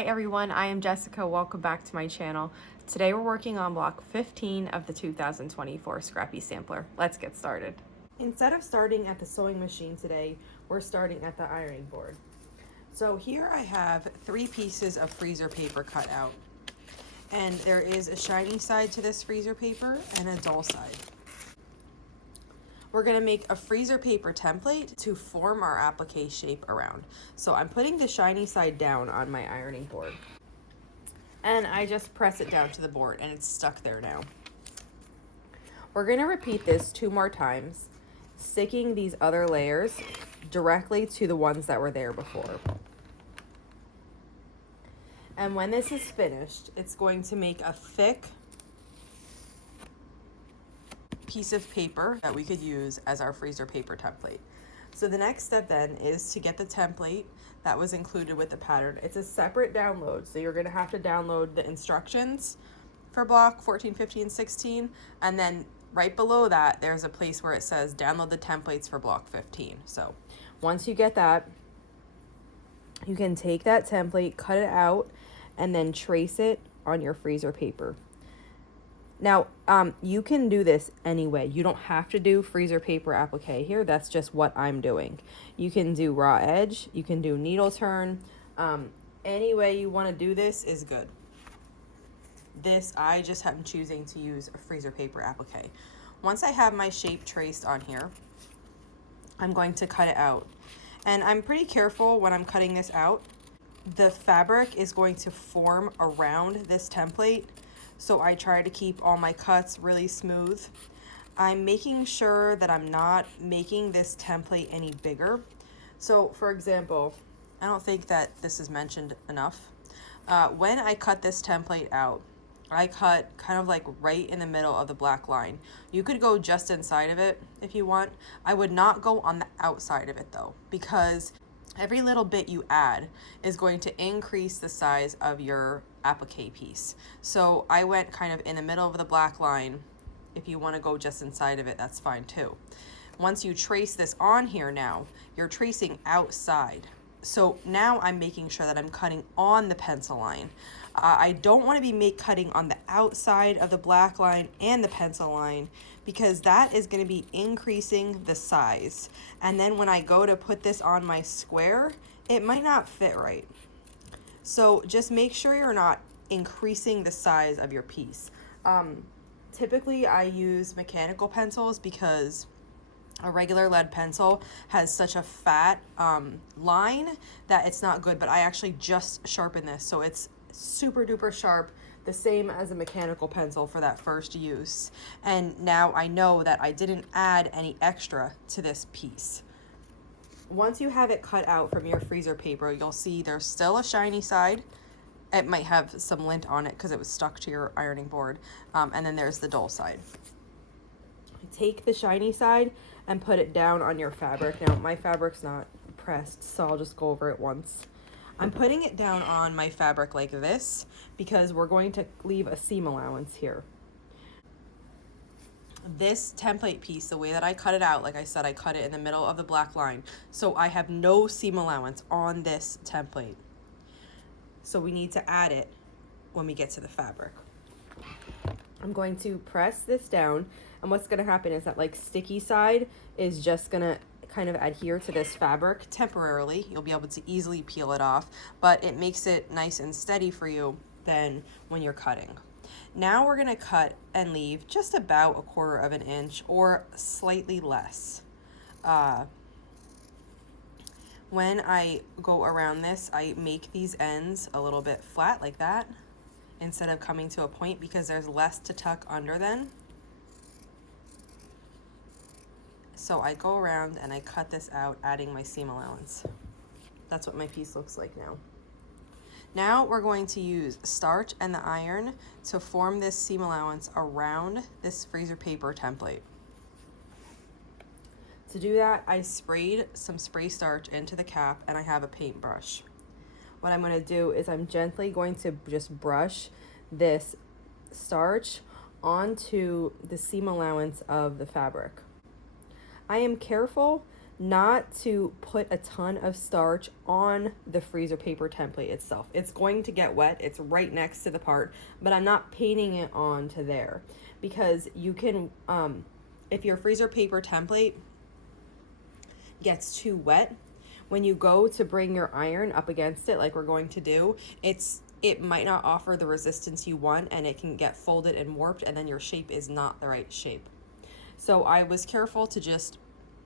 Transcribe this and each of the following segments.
Hi everyone, I am Jessica. Welcome back to my channel. Today we're working on block 15 of the 2024 Scrappy Sampler. Let's get started. Instead of starting at the sewing machine today, we're starting at the ironing board. So here I have 3 pieces of freezer paper cut out. And there is a shiny side to this freezer paper and a dull side. We're gonna make a freezer paper template to form our applique shape around. So I'm putting the shiny side down on my ironing board. And I just press it down to the board and it's stuck there now. We're gonna repeat this 2 more times, sticking these other layers directly to the ones that were there before. And when this is finished, it's going to make a thick piece of paper that we could use as our freezer paper template. So the next step then is to get the template that was included with the pattern. It's a separate download, so you're gonna have to download the instructions for block 14, 15, 16, and then right below that, there's a place where it says download the templates for block 15. So once you get that, you can take that template, cut it out, and then trace it on your freezer paper. Now, you can do this anyway. You don't have to do freezer paper applique here. That's just what I'm doing. You can do raw edge. You can do needle turn. Any way you want to do this is good. This, I just am choosing to use a freezer paper applique. Once I have my shape traced on here, I'm going to cut it out. And I'm pretty careful when I'm cutting this out. The fabric is going to form around this template. So I try to keep all my cuts really smooth. I'm making sure that I'm not making this template any bigger. So for example, I don't think that this is mentioned enough. When I cut this template out, I cut kind of like right in the middle of the black line. You could go just inside of it if you want. I would not go on the outside of it though, because every little bit you add is going to increase the size of your applique piece. So I went kind of in the middle of the black line. If you want to go just inside of it, that's fine too. Once you trace this on here now, you're tracing outside. So now I'm making sure that I'm cutting on the pencil line. I don't want to be cutting on the outside of the black line and the pencil line, because that is going to be increasing the size. And then when I go to put this on my square, it might not fit right. So just make sure you're not increasing the size of your piece. Typically I use mechanical pencils because a regular lead pencil has such a fat line that it's not good, but I actually just sharpened this, so it's super duper sharp, the same as a mechanical pencil for that first use. And now I know that I didn't add any extra to this piece. Once you have it cut out from your freezer paper, you'll see there's still a shiny side. It might have some lint on it because it was stuck to your ironing board. And then there's the dull side. Take the shiny side and put it down on your fabric. Now my fabric's not pressed, so I'll just go over it once. I'm putting it down on my fabric like this because we're going to leave a seam allowance here. This template piece, the way that I cut it out, like I said, I cut it in the middle of the black line. So I have no seam allowance on this template. So we need to add it when we get to the fabric. I'm going to press this down, and what's gonna happen is that like sticky side is just gonna kind of adhere to this fabric temporarily. You'll be able to easily peel it off, but it makes it nice and steady for you then when you're cutting. Now we're gonna cut and leave just about 1/4 inch or slightly less. When I go around this, I make these ends a little bit flat like that instead of coming to a point, because there's less to tuck under then. So I go around and I cut this out, adding my seam allowance. That's what my piece looks like now. Now we're going to use starch and the iron to form this seam allowance around this freezer paper template. To do that, I sprayed some spray starch into the cap and I have a paintbrush. What I'm going to do is I'm gently going to just brush this starch onto the seam allowance of the fabric. I am careful not to put a ton of starch on the freezer paper template itself. It's going to get wet. It's right next to the part, but I'm not painting it onto there, because you can, if your freezer paper template gets too wet, when you go to bring your iron up against it like we're going to do, it might not offer the resistance you want, and it can get folded and warped, and then your shape is not the right shape. So I was careful to just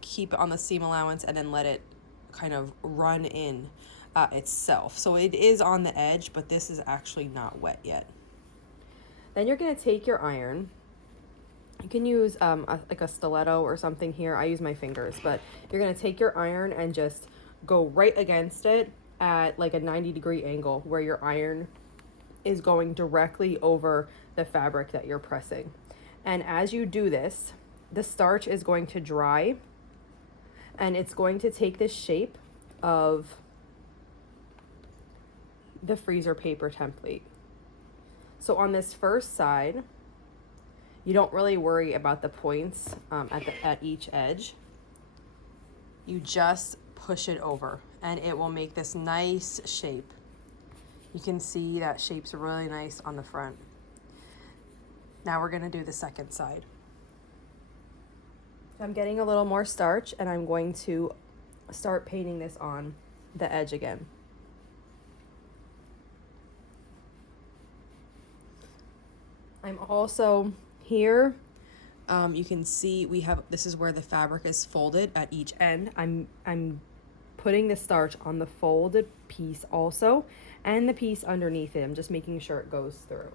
keep it on the seam allowance and then let it kind of run in itself. So it is on the edge, but this is actually not wet yet. Then you're going to take your iron. You can use like a stiletto or something here. I use my fingers, but you're going to take your iron and just go right against it at like a 90-degree angle, where your iron is going directly over the fabric that you're pressing. And as you do this, the starch is going to dry, and it's going to take the shape of the freezer paper template. So on this first side, you don't really worry about the points at each edge. You just push it over, and it will make this nice shape. You can see that shape's really nice on the front. Now we're gonna do the second side. I'm getting a little more starch, and I'm going to start painting this on the edge again. I'm also here, you can see this is where the fabric is folded at each end. I'm putting the starch on the folded piece also, and the piece underneath it. I'm just making sure it goes through.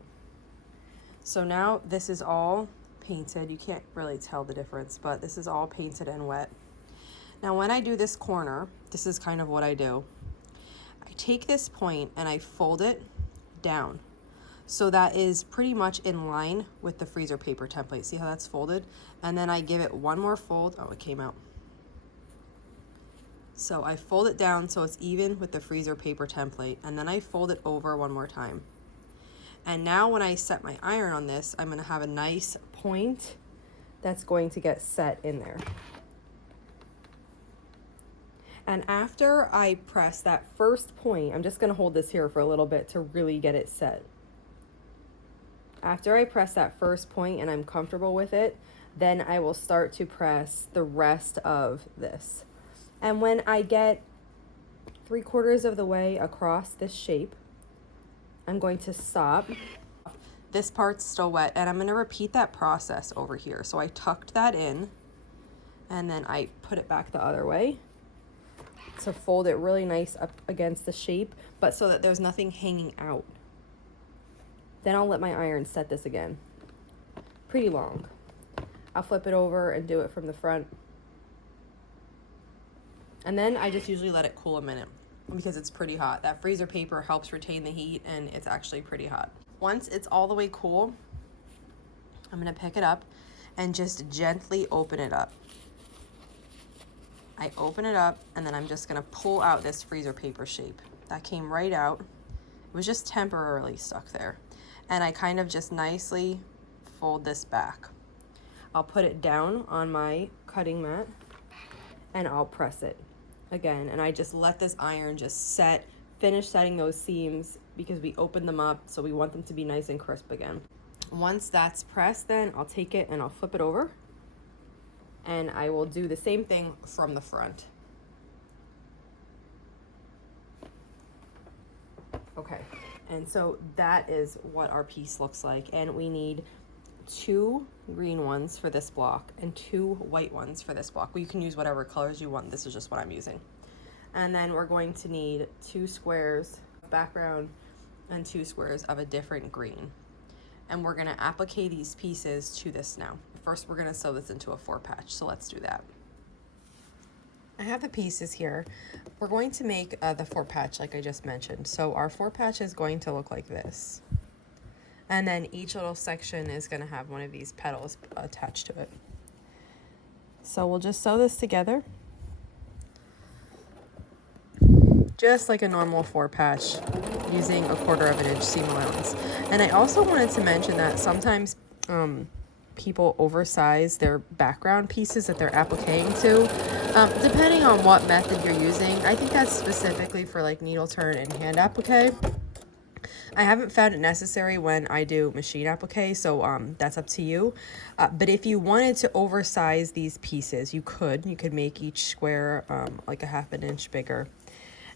So now this is all painted. You can't really tell the difference, but this is all painted and wet. Now when I do this corner, this is kind of what I do. I take this point and I fold it down, so that is pretty much in line with the freezer paper template. See how that's folded? And then I give it one more fold. Oh, it came out. So I fold it down so it's even with the freezer paper template, and then I fold it over one more time. And now when I set my iron on this, I'm gonna have a nice point that's going to get set in there. And after I press that first point, I'm just gonna hold this here for a little bit to really get it set. After I press that first point and I'm comfortable with it, then I will start to press the rest of this. And when I get 3/4 of the way across this shape, I'm going to stop. This part's still wet, and I'm gonna repeat that process over here. So I tucked that in, and then I put it back the other way to fold it really nice up against the shape, but so that there's nothing hanging out. Then I'll let my iron set this again. Pretty long. I'll flip it over and do it from the front. And then I just usually let it cool a minute because it's pretty hot. That freezer paper helps retain the heat, and it's actually pretty hot. Once it's all the way cool, I'm gonna pick it up and just gently open it up. I open it up, and then I'm just gonna pull out this freezer paper shape. That came right out. It was just temporarily stuck there. And I kind of just nicely fold this back. I'll put it down on my cutting mat, and I'll press it again. And I just let this iron just set, finish setting those seams, because we opened them up, so we want them to be nice and crisp again. Once that's pressed, then I'll take it and I'll flip it over, and I will do the same thing from the front. Okay, and so that is what our piece looks like, and we need 2 green ones for this block and 2 white ones for this block. Well, you can use whatever colors you want. This is just what I'm using. And then we're going to need 2 squares of background and 2 squares of a different green. And we're gonna applique these pieces to this now. First, we're gonna sew this into a 4-patch, so let's do that. I have the pieces here. We're going to make the 4-patch like I just mentioned. So our 4-patch is going to look like this. And then each little section is gonna have one of these petals attached to it. So we'll just sew this together, just like a normal 4-patch, using a 1/4 inch seam allowance. And I also wanted to mention that sometimes people oversize their background pieces that they're appliquing to. Depending on what method you're using, I think that's specifically for like needle turn and hand applique. I haven't found it necessary when I do machine applique, so that's up to you. But if you wanted to oversize these pieces, you could make each square like a half an inch bigger,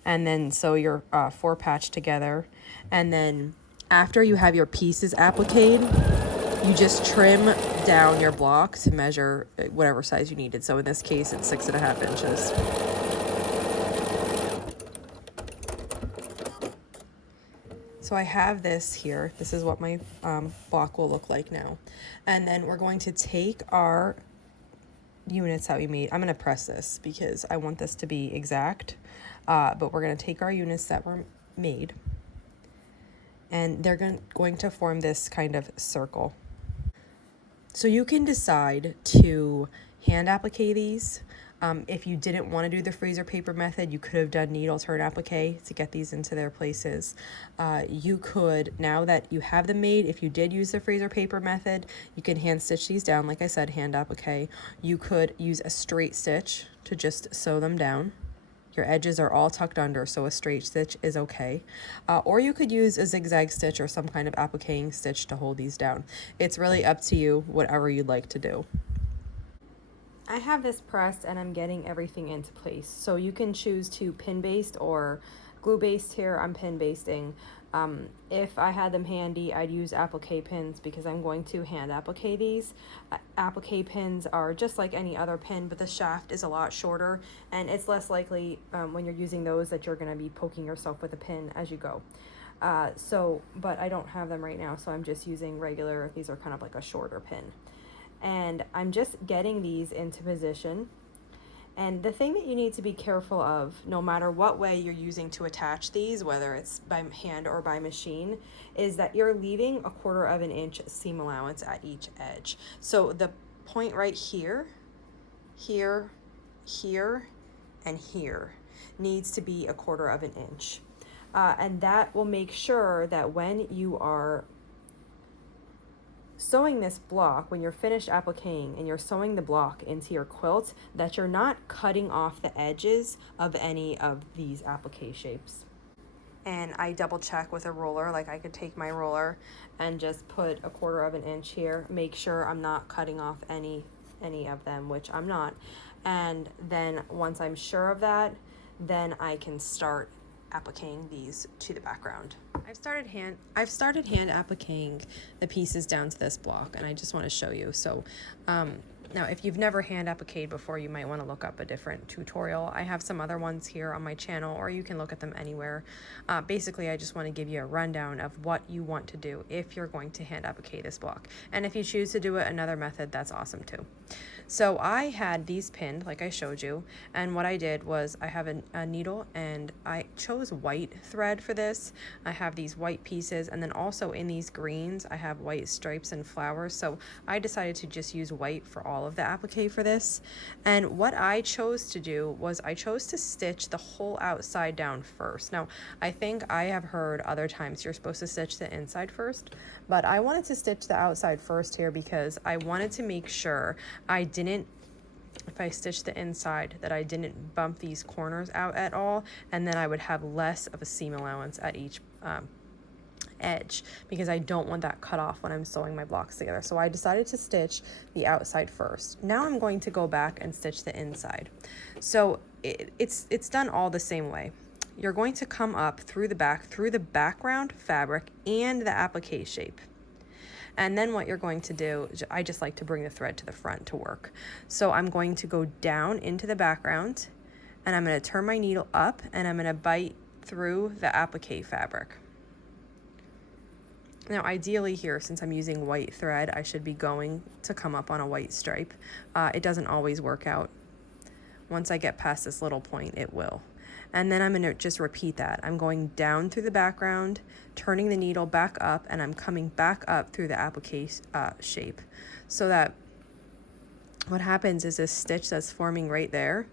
and then sew your 4 patch together, and then after you have your pieces appliqued, you just trim down your block to measure whatever size you needed. So in this case, it's 6.5 inches. So I have this here. This is what my block will look like now. And then we're going to take our units that we made. I'm going to press this because I want this to be exact. But we're going to take our units that were made, and they're going to form this kind of circle. So you can decide to hand applique these. If you didn't want to do the freezer paper method, you could have done needle turn applique to get these into their places. You could, now that you have them made, if you did use the freezer paper method, you can hand stitch these down, like I said, hand applique. You could use a straight stitch to just sew them down. Your edges are all tucked under, so a straight stitch is okay. Or you could use a zigzag stitch or some kind of appliquing stitch to hold these down. It's really up to you, whatever you'd like to do. I have this pressed and I'm getting everything into place. So you can choose to pin baste or glue baste here. I'm pin basting. If I had them handy, I'd use applique pins because I'm going to hand applique these. Applique pins are just like any other pin, but the shaft is a lot shorter, and it's less likely when you're using those that you're going to be poking yourself with a pin as you go. But I don't have them right now, so I'm just using regular, these are kind of like a shorter pin. And I'm just getting these into position. And the thing that you need to be careful of, no matter what way you're using to attach these, whether it's by hand or by machine, is that you're leaving 1/4 inch seam allowance at each edge. So the point right here, here, here, and here needs to be 1/4 inch. And that will make sure that when you are sewing this block, when you're finished appliquing and you're sewing the block into your quilt, that you're not cutting off the edges of any of these applique shapes. And I double check with a ruler, like I could take my ruler and just put 1/4 inch here, make sure I'm not cutting off any of them, which I'm not. And then once I'm sure of that, then I can start appliquing these to the background. I've started hand appliquing the pieces down to this block, and I just want to show you. So now if you've never hand appliqued before, you might want to look up a different tutorial. I have some other ones here on my channel, or you can look at them anywhere. Basically, I just want to give you a rundown of what you want to do if you're going to hand applique this block. And if you choose to do it another method, that's awesome too. So I had these pinned like I showed you, and what I did was I have a needle, and I chose white thread for this. I have these white pieces, and then also in these greens I have white stripes and flowers, so I decided to just use white for all of the applique for this. And what I chose to do was I chose to stitch the whole outside down first. Now I think I have heard other times you're supposed to stitch the inside first, but I wanted to stitch the outside first here because I wanted to make sure if I stitched the inside, that I didn't bump these corners out at all, and then I would have less of a seam allowance at each edge, because I don't want that cut off when I'm sewing my blocks together. So I decided to stitch the outside first. Now I'm going to go back and stitch the inside. So it's done all the same way. You're going to come up through the back, through the background fabric and the applique shape. And then what you're going to do, I just like to bring the thread to the front to work. So I'm going to go down into the background, and I'm going to turn my needle up, and I'm going to bite through the applique fabric. Now ideally here, since I'm using white thread, I should be going to come up on a white stripe. It doesn't always work out. Once I get past this little point, it will. And then I'm going to just repeat that. I'm going down through the background, turning the needle back up, and I'm coming back up through the applique shape. So that what happens is this stitch that's forming right there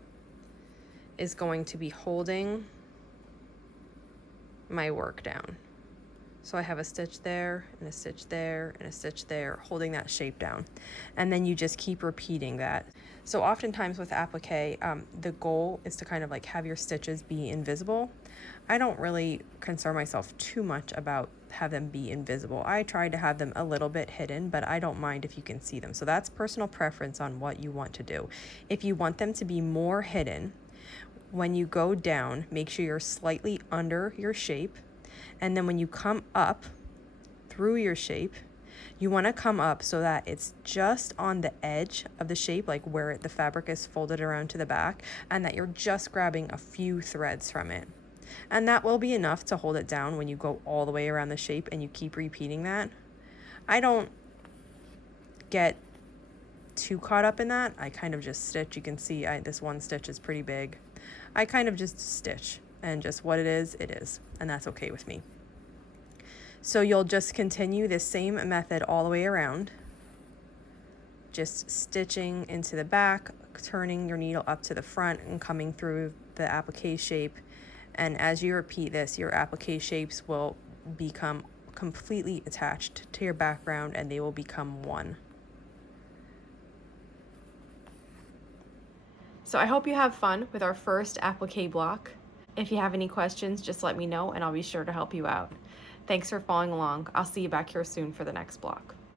is going to be holding my work down. So So I have a stitch there and a stitch there and a stitch there, holding that shape down. And then you just keep repeating that. So oftentimes with applique, the goal is to kind of like have your stitches be invisible. I don't really concern myself too much about have them be invisible. I try to have them a little bit hidden, but I don't mind if you can see them. So that's personal preference on what you want to do. If you want them to be more hidden, when you go down, make sure you're slightly under your shape. And then when you come up through your shape, you want to come up so that it's just on the edge of the shape, like where the fabric is folded around to the back, and that you're just grabbing a few threads from it. And that will be enough to hold it down when you go all the way around the shape and you keep repeating that. I don't get too caught up in that. I kind of just stitch. You can see this one stitch is pretty big. I kind of just stitch, and just what it is, and that's okay with me. So you'll just continue this same method all the way around, just stitching into the back, turning your needle up to the front and coming through the applique shape. And as you repeat this, your applique shapes will become completely attached to your background and they will become one. So I hope you have fun with our first applique block. If you have any questions, just let me know and I'll be sure to help you out. Thanks for following along. I'll see you back here soon for the next block.